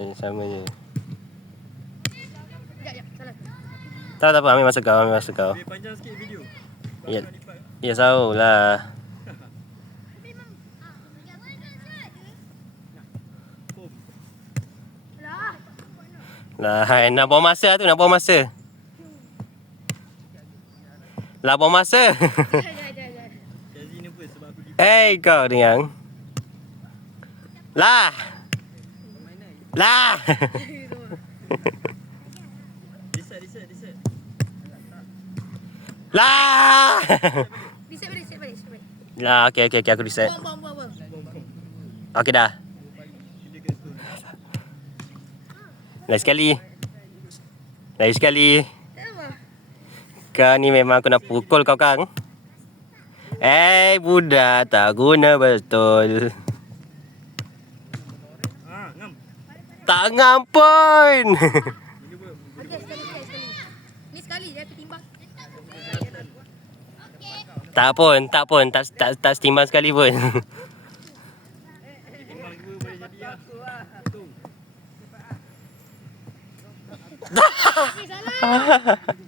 Sama je. Sekejap, salah. Tak apa, ambil masa kau, ambil masa kau. Lebih panjang sikit video. Ya, ya tahu lah. Lah. Lah, nak buang masa tu, nak buang masa. Lah, buang masa. Jangan. Jadi nervous sebab aku di Kau dengar. Lah. Lah. reset. Lah. Reset balik. Lah, okey, aku reset. Buang. Okey dah. Lagi sekali. Tak apa. Kau ni memang aku nak pukul kau, Kang. Budak tak guna betul. ngam. Tak ngam pun. Okey, sekali. Ni sekali dia ketimbang. Tak pun. Tak setimbang sekali pun. Timbang dua boleh jadi lah. Tu. Salah.